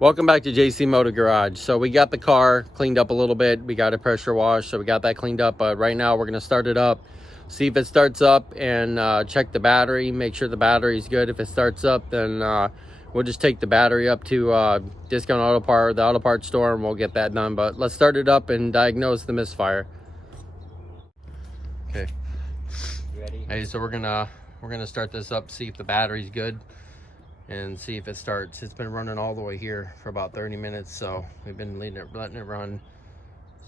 Welcome back to JC Motor Garage. So we got the car cleaned up a little bit. We got a pressure wash, so we got that cleaned up. But right now we're gonna start it up, see if it starts up, and check the battery, make sure the battery's good. If it starts up, then we'll just take the battery up to Discount Auto Part, the auto parts store, and we'll get that done. But let's start it up and diagnose the misfire. Okay. You ready? Hey, so we're gonna start this up, see if the battery's good, and see if it starts. It's been running all the way here for about 30 minutes, so we've been letting it run.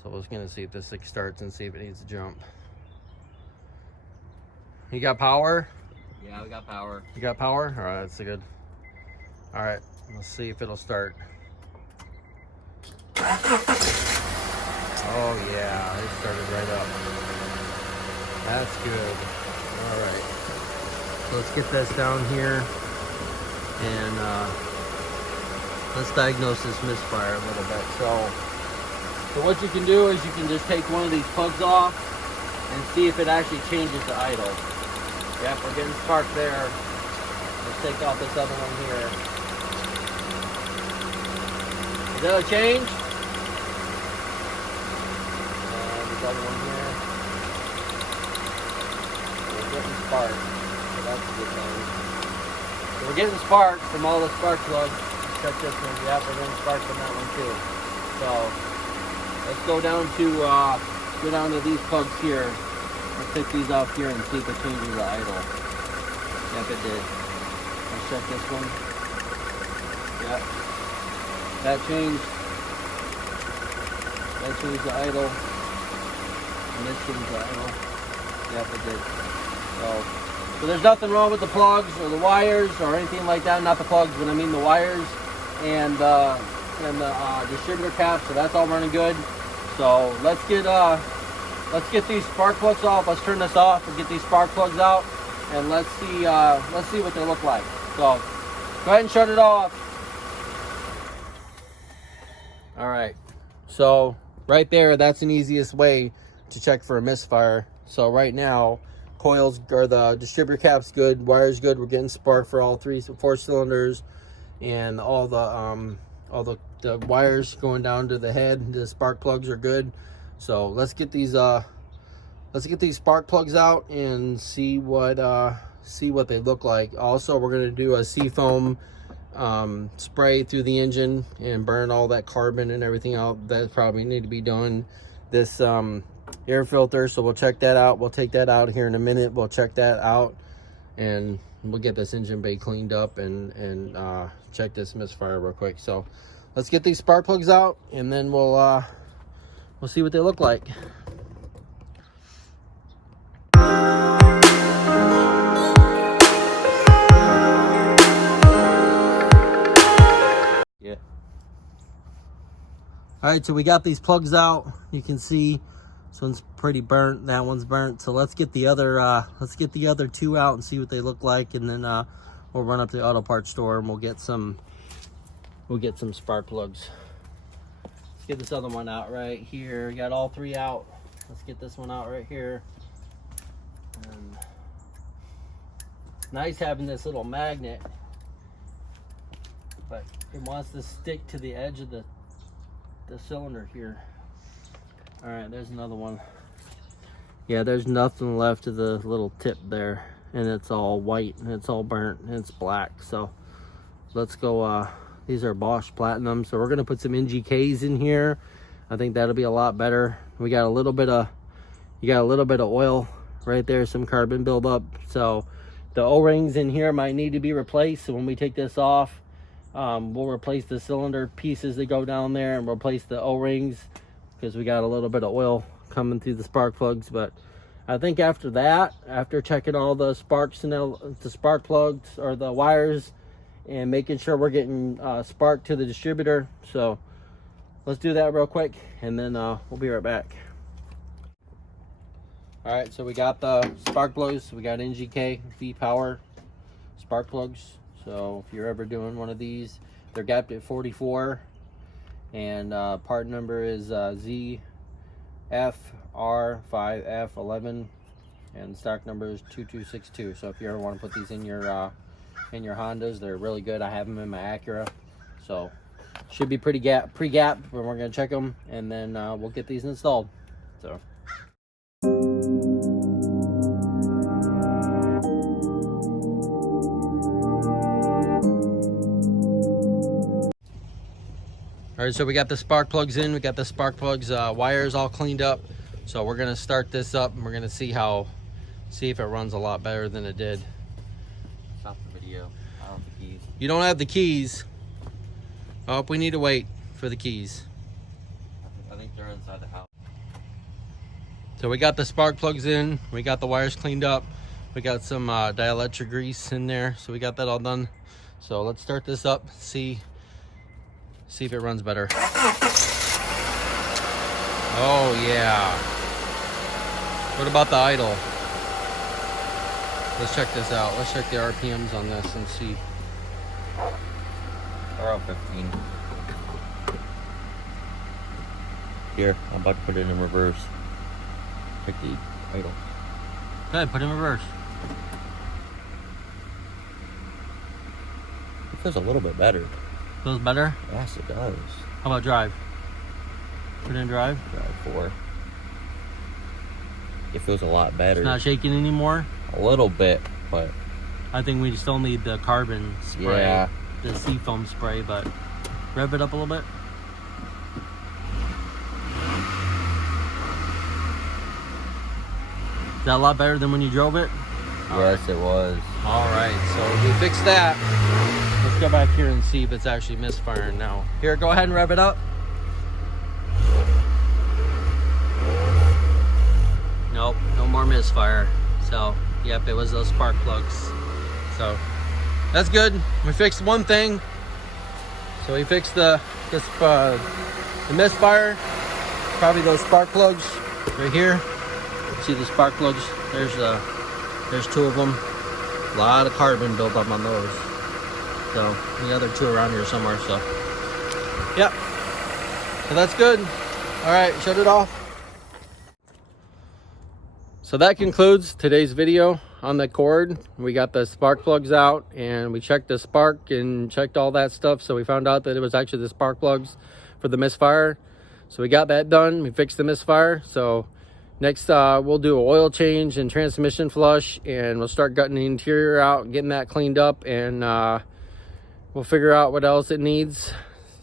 So we're just gonna see if this thing starts and see if it needs to jump. You got power? Yeah, we got power. You got power? All right, that's good. All right, let's see if it'll start. Oh yeah, it started right up. That's good. All right, so let's get this down here and let's diagnose this misfire a little bit. So what you can do is you can just take one of these plugs off and see if it actually changes to idle. Yep, we're getting spark there. Let's take off this other one here. Is that a change? And this other one here. We're getting spark, so that's a good thing. So we're getting spark from all the spark plugs. Let's check this one. Yep, we're getting spark from that one too. So let's go down to these plugs here. Let's take these off here and see if it changes the idle. Yep, it did. Let's check this one. Yep. That changed. That changed the idle. And this changed the idle. Yep, it did. So there's nothing wrong with the plugs or the wires or anything like that. Not the plugs, but I mean the wires and the distributor caps. So that's all running good. So let's get these spark plugs off. Let's turn this off and get these spark plugs out, and let's see what they look like. So go ahead and shut it off. All right. So right there, that's an easiest way to check for a misfire. So right now, coils or the distributor cap's good, wires good. We're getting spark for all four cylinders, and all the wires going down to the head. The spark plugs are good. So let's get these spark plugs out and see what they look like. Also, we're going to do a seafoam spray through the engine and burn all that carbon and everything out that probably need to be done. This air filter, so we'll check that out. We'll take that out here in a minute. We'll check that out and we'll get this engine bay cleaned up and check this misfire real quick. So let's get these spark plugs out and then we'll see what they look like. Yeah. All right, so we got these plugs out. You can see this one's pretty burnt, that one's burnt. So let's get the other two out and see what they look like, and then we'll run up to the auto parts store and we'll get some spark plugs. Let's get this other one out right here. We got all three out. Let's get this one out right here. And it's nice having this little magnet, but it wants to stick to the edge of the cylinder here. All right, there's another one. Yeah, there's nothing left of the little tip there, and it's all white and it's all burnt and it's black. So let's go. These are Bosch Platinum, so we're gonna put some NGKs in here. I think that'll be a lot better. We got a little bit of oil right there, some carbon buildup. So the O-rings in here might need to be replaced. So when we take this off, we'll replace the cylinder pieces that go down there and replace the O-rings because we got a little bit of oil coming through the spark plugs. But I think after that, after checking all the sparks and the spark plugs or the wires and making sure we're getting spark to the distributor, so let's do that real quick and then we'll be right back. All right, so we got the spark plugs. We got NGK V-Power spark plugs. So if you're ever doing one of these, they're gapped at 44, and part number is ZFR5F11, and stock number is 2262. So if you ever want to put these in your Hondas, they're really good. I have them in my Acura. So should be pre-gap, and we're gonna check them, and then we'll get these installed. So. All right, so we got the spark plugs in. We got the spark plugs wires all cleaned up. So we're gonna start this up, and we're gonna see if it runs a lot better than it did. Stop the video. I don't have the keys. You don't have the keys. Oh, we need to wait for the keys. I think they're inside the house. So we got the spark plugs in. We got the wires cleaned up. We got some dielectric grease in there. So we got that all done. So let's start this up. See if it runs better. Oh yeah. What about the idle? Let's check this out. Let's check the RPMs on this and see. Around 15. Here, I'm about to put it in reverse. Check the idle. Go ahead, put it in reverse. It feels a little bit better. Feels better? Yes, it does. How about drive? Put it in drive. Drive 4. It feels a lot better. It's not shaking anymore. A little bit, but I think we still need the carbon spray. yeah. The seafoam spray, but rev it up a little bit. Is that a lot better than when you drove it? Yes, it was. All right, so we fixed that. Let's go back here and see if it's actually misfiring now. Here, go ahead and rev it up. Nope, no more misfire. So, yep, it was those spark plugs. So, that's good. We fixed one thing. So we fixed the misfire. Probably those spark plugs right here. See the spark plugs? There's 2 of them. A lot of carbon built up on those. So the other 2 around here somewhere. So, yep. So that's good. All right, shut it off. So that concludes today's video on the cord. We got the spark plugs out and we checked the spark and checked all that stuff. So we found out that it was actually the spark plugs for the misfire. So we got that done. We fixed the misfire. So next we'll do an oil change and transmission flush, and we'll start gutting the interior out, getting that cleaned up, and we'll figure out what else it needs.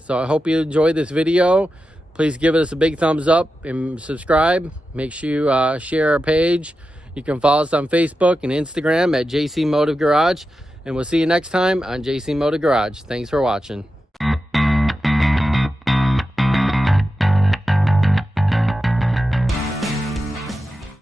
So I hope you enjoyed this video. Please give us a big thumbs up and subscribe. Make sure you share our page. You can follow us on Facebook and Instagram at JC Motive Garage. And we'll see you next time on JC Motive Garage. Thanks for watching.